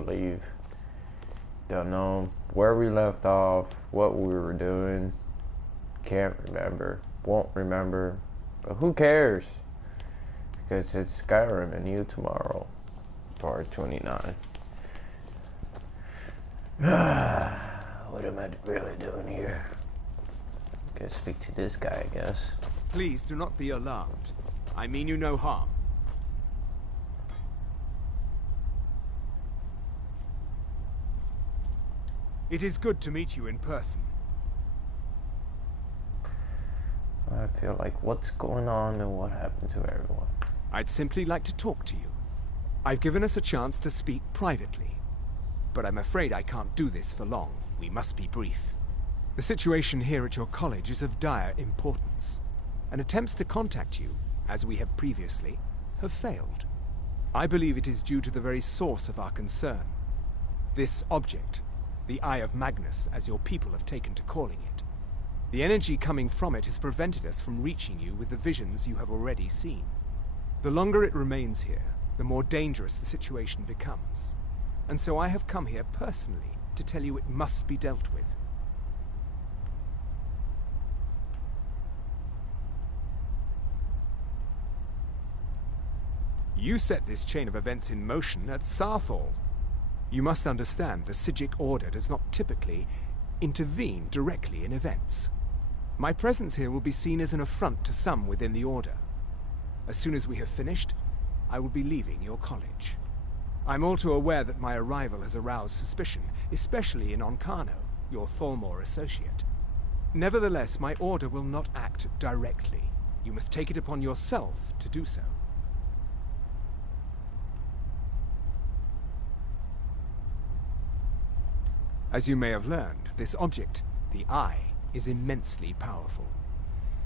believe. Don't know where we left off, what we were doing. Can't remember. Won't remember. But who cares? Because it's Skyrim and you tomorrow. Part 29. What am I really doing here? Gotta speak to this guy, I guess. Please do not be alarmed. I mean you no harm. It is good to meet you in person. I feel like what's going on and what happened to everyone. I'd simply like to talk to you. I've given us a chance to speak privately. But I'm afraid I can't do this for long. We must be brief. The situation here at your college is of dire importance, and attempts to contact you, as we have previously, have failed. I believe it is due to the very source of our concern. This object, the Eye of Magnus, as your people have taken to calling it. The energy coming from it has prevented us from reaching you with the visions you have already seen. The longer it remains here, the more dangerous the situation becomes. And so I have come here personally to tell you it must be dealt with. You set this chain of events in motion at Sarthal. You must understand the Psijic Order does not typically intervene directly in events. My presence here will be seen as an affront to some within the Order. As soon as we have finished, I will be leaving your college. I'm all too aware that my arrival has aroused suspicion, especially in Onkano, your Thalmor associate. Nevertheless, my Order will not act directly. You must take it upon yourself to do so. As you may have learned, this object, the Eye, is immensely powerful.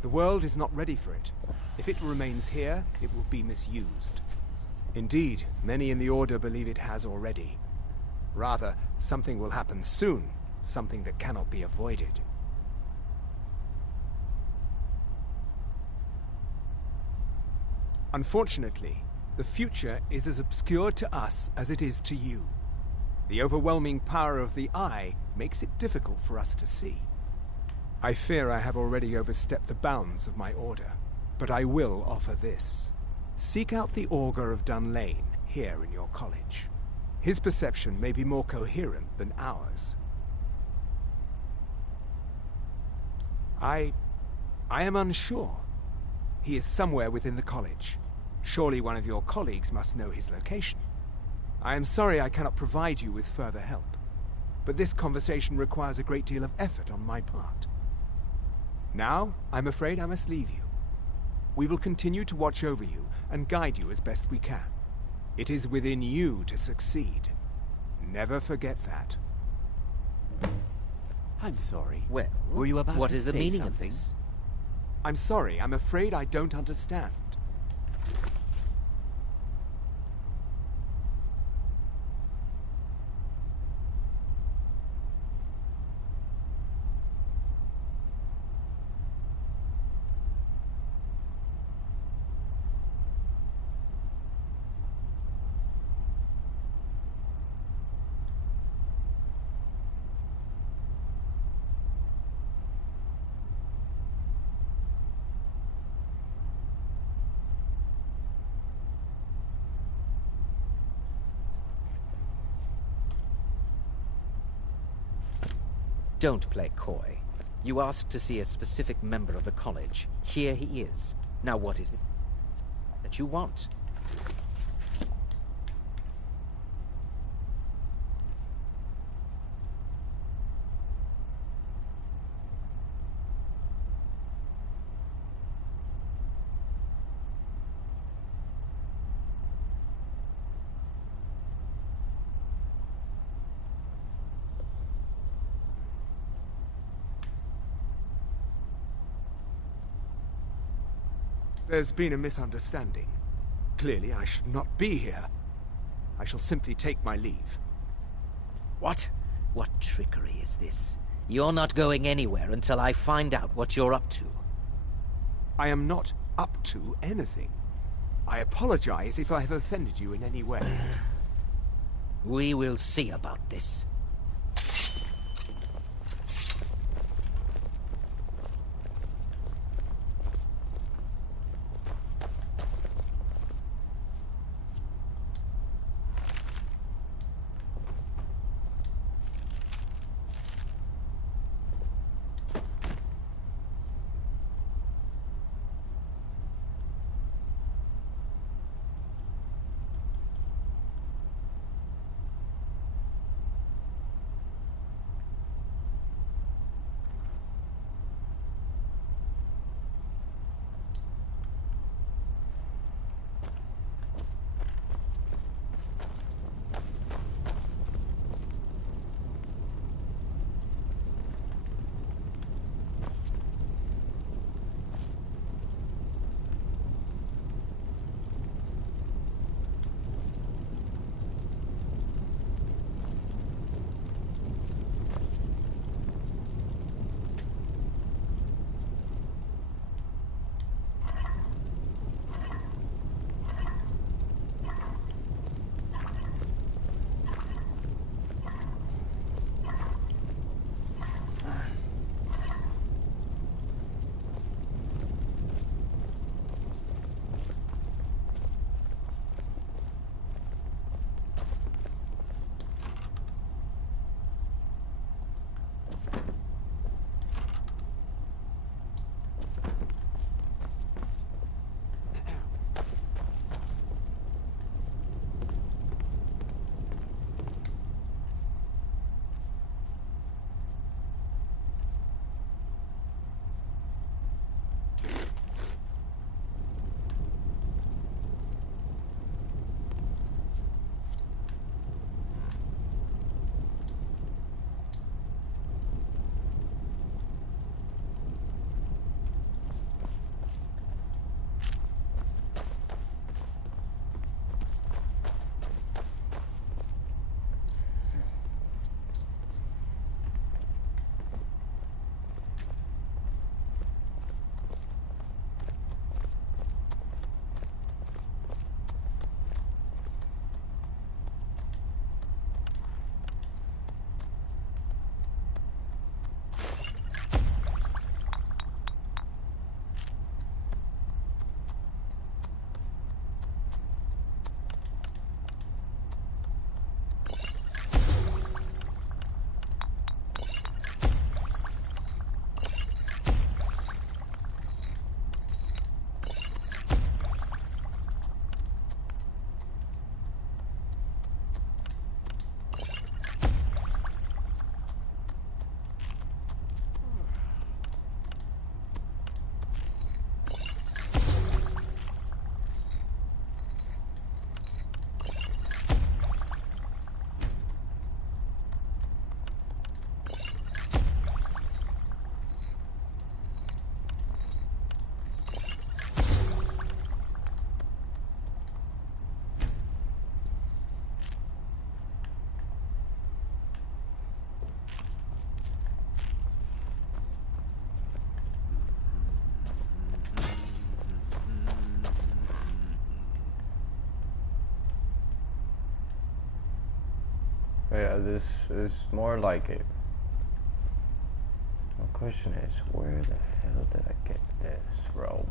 The world is not ready for it. If it remains here, it will be misused. Indeed, many in the Order believe it has already. Rather, something will happen soon, something that cannot be avoided. Unfortunately, the future is as obscure to us as it is to you. The overwhelming power of the Eye makes it difficult for us to see. I fear I have already overstepped the bounds of my Order, but I will offer this. Seek out the Augur of Dunlane here in your college. His perception may be more coherent than ours. I am unsure. He is somewhere within the college. Surely one of your colleagues must know his location. I am sorry I cannot provide you with further help, but this conversation requires a great deal of effort on my part. Now, I'm afraid I must leave you. We will continue to watch over you and guide you as best we can. It is within you to succeed. Never forget that. I'm sorry. Well, were you about what to is the say meaning something? of this? I'm sorry, I'm afraid I don't understand. Don't play coy. You asked to see a specific member of the college. Here he is. Now what is it that you want? There's been a misunderstanding. Clearly, I should not be here. I shall simply take my leave. What? What trickery is this? You're not going anywhere until I find out what you're up to. I am not up to anything. I apologize if I have offended you in any way. We will see about this. Yeah, this is more like it. My question is, where the hell did I get this robe?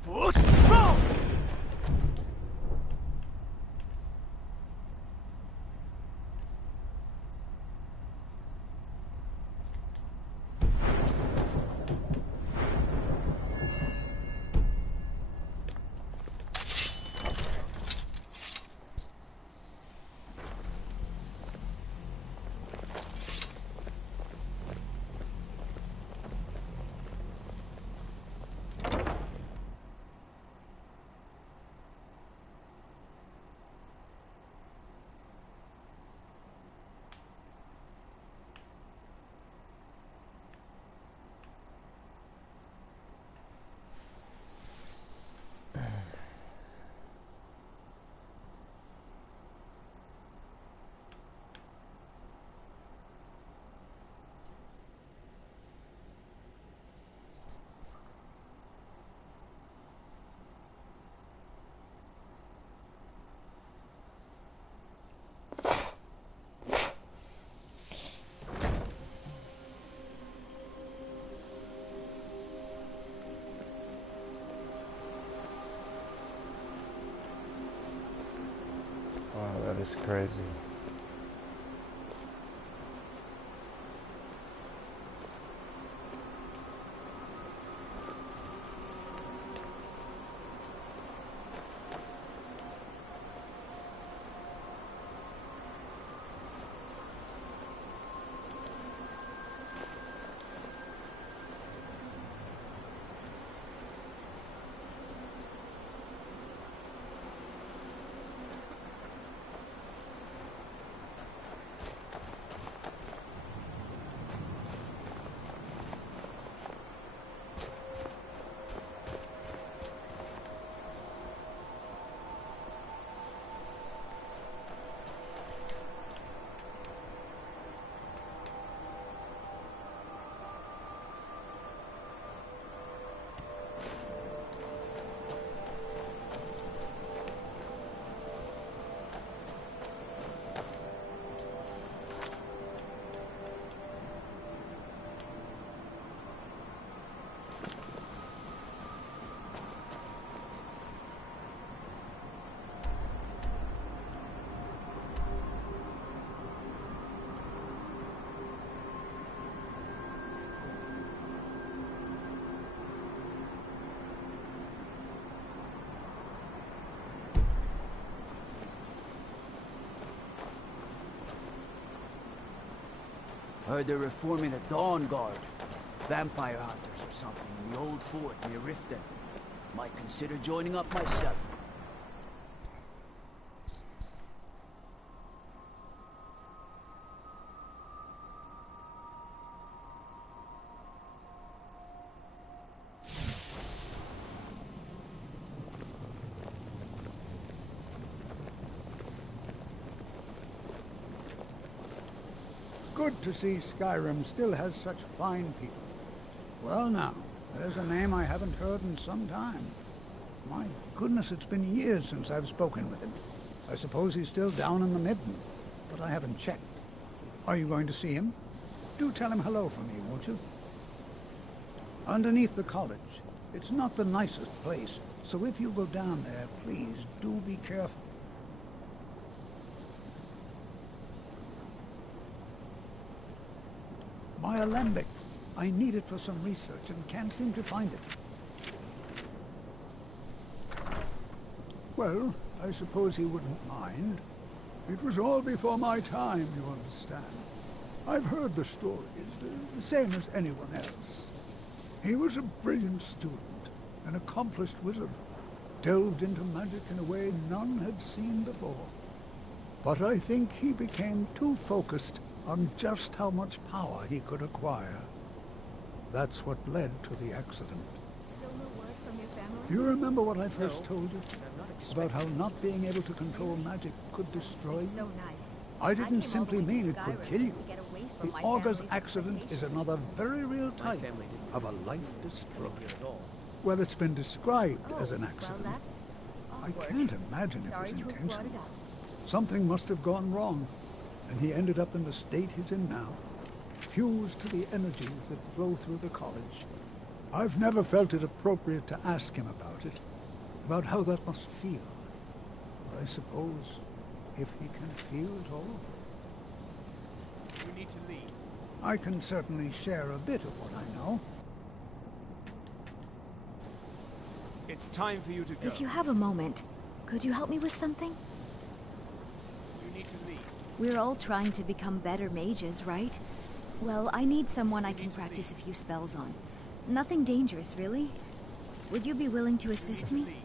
Force, roll! It's crazy. Heard they're reforming the Dawn Guard. Vampire hunters or something in the old fort near Riften. Might consider joining up myself. Good to see Skyrim still has such fine people. Well now, there's a name I haven't heard in some time. My goodness, it's been years since I've spoken with him. I suppose he's still down in the Midden, but I haven't checked. Are you going to see him? Do tell him hello for me, won't you? Underneath the college. It's not the nicest place, so if you go down there, please do be careful. My alembic. I need it for some research and can't seem to find it. Well, I suppose he wouldn't mind. It was all before my time, you understand. I've heard the stories, the same as anyone else. He was a brilliant student, an accomplished wizard, delved into magic in a way none had seen before. But I think he became too focused on just how much power he could acquire. That's what led to the accident. Still no word from your family? Do you remember what I first No, told you? I'm not About how expecting. not being able to control magic could destroy It's you? so nice. I didn't came all the simply way to mean it could Skyrim kill you. just to get away from The my Augur's family's accident is expectations. another very real My type family didn't of a life come destroyer. here at all. Well, it's been described as an Well, accident. that's I awkward. can't imagine it Sorry was to have brought intentional. it up. Something must have gone wrong, and he ended up in the state he's in now, fused to the energies that flow through the college. I've never felt it appropriate to ask him about it, about how that must feel. But I suppose if he can feel it all, You need to leave. I can certainly share a bit of what I know. It's time for you to go. If you have a moment, could you help me with something? You need to leave. We're all trying to become better mages, right? Well, I need someone I can practice a few spells on. Nothing dangerous, really. Would you be willing to assist me? Leave.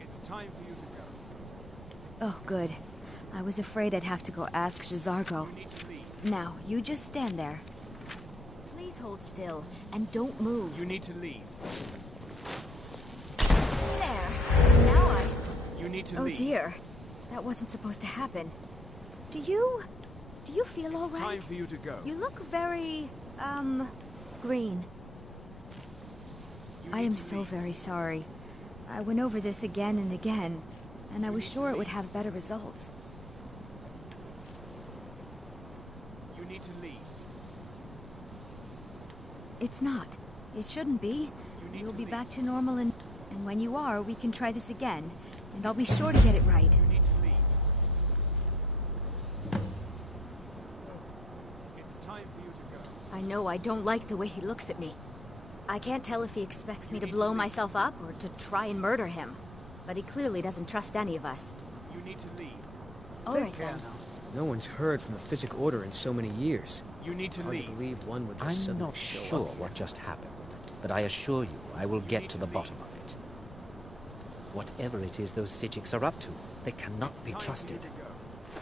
It's time for you to go. Oh, good. I was afraid I'd have to go ask J'zargo. You need to leave. Now, you just stand there. Please hold still, and don't move. You need to leave. There! Now I... You need to Oh leave. dear. That wasn't supposed to happen. Do you feel all Time right? for you to go. You look very, green. You I need am to so leave. very sorry. I went over this again and again, and I was sure it would have better results. You need to leave. It's not. It shouldn't be. You need You'll to be leave. back to normal in... And when you are, we can try this again. And I'll be sure to get it right. You need to leave. It's time for you to go. I know I don't like the way he looks at me. I can't tell if he expects me to blow myself up or to try and murder him. But he clearly doesn't trust any of us. You need to leave. All right then. No one's heard from the Physic Order in so many years. You need to Hard to leave. believe one would just I'm suddenly not show sure up. what just happened, but I assure you I will get to the bottom of it. Whatever it is those Psijics are up to, they cannot be trusted.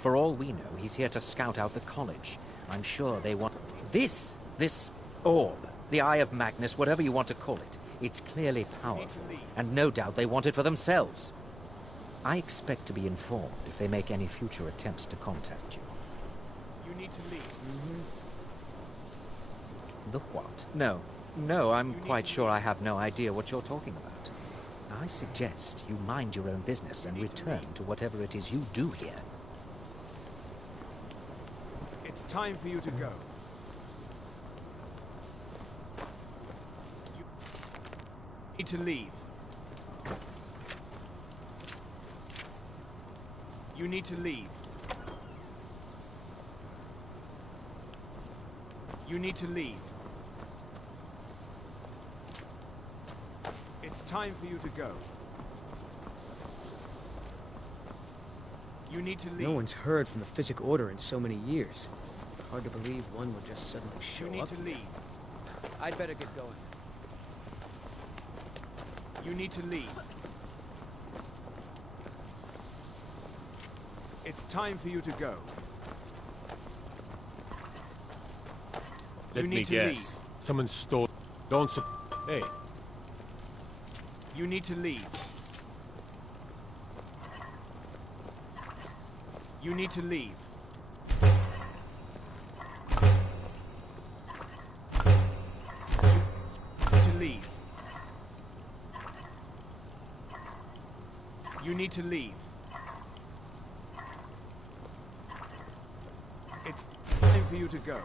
For all we know, he's here to scout out the college. I'm sure they want... This orb, the Eye of Magnus, whatever you want to call it, it's clearly powerful, and no doubt they want it for themselves. I expect to be informed if they make any future attempts to contact you. You need to leave. The what? No, I'm quite sure I have no idea what you're talking about. I suggest you mind your own business and return to whatever it is you do here. It's time for you to go. You need to leave. You need to leave. You need to leave. It's time for you to go. You need to leave. No one's heard from the Physic Order in so many years. Hard to believe one would just suddenly show You need up. to leave. I'd better get going. You need to leave. It's time for you to go. Let You me need to guess. leave. Someone stole... Don't Hey, You need to leave. You need to leave. You need to leave. It's time for you to go.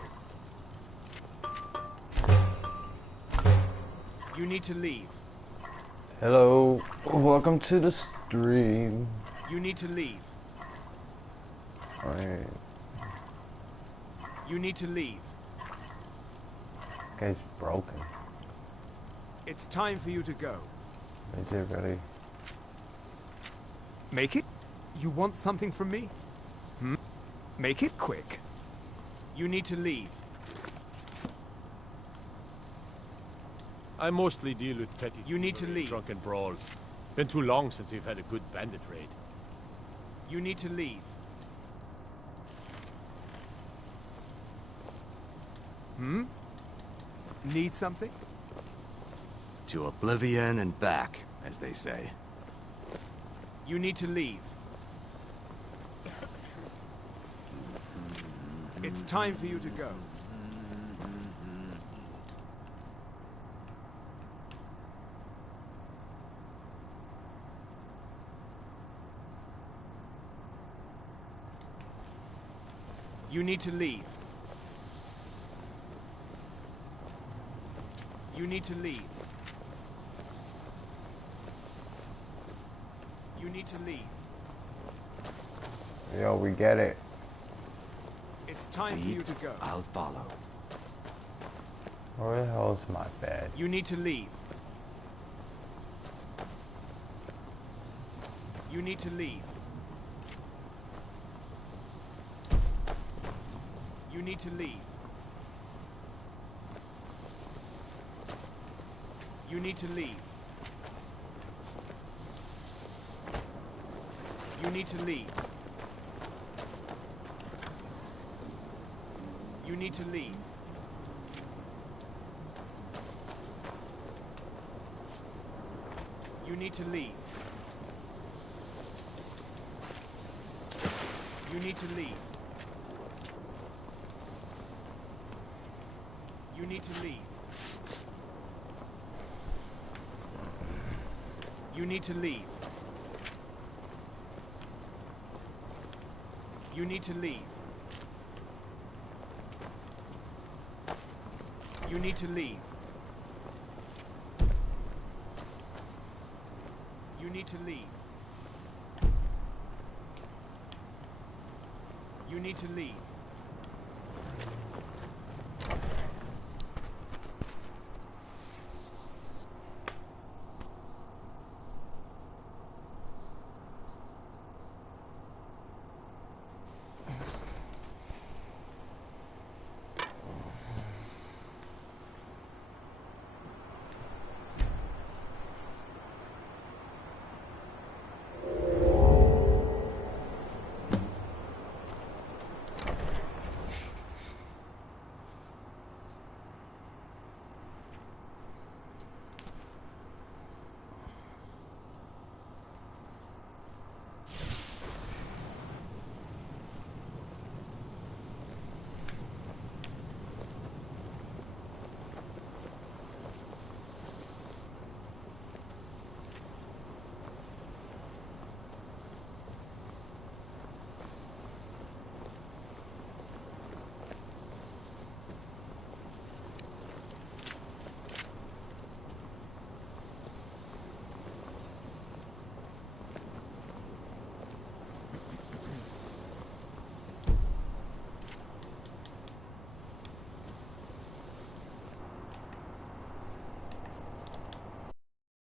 You need to leave. Hello, welcome to the stream. You need to leave. Alright, You need to leave. guy's broken. It's time for you to go. Is it really? Make it? You want something from me? Make it quick. You need to leave. I mostly deal with petty You need to thievery and leave. drunken brawls. Been too long since we've had a good bandit raid. You need to leave. Need something? To oblivion and back, as they say. You need to leave. It's time for you to go. You need to leave. You need to leave. You need to leave. Yo, we get it. It's time for you to go. I'll follow. Where the hell's my bed? You need to leave. You need to leave. You need to leave. You need to leave. You need to leave. You need to leave. You need to leave. You need to leave. You need to leave. You need to leave. You need to leave. You need to leave. need to leave. You need to leave.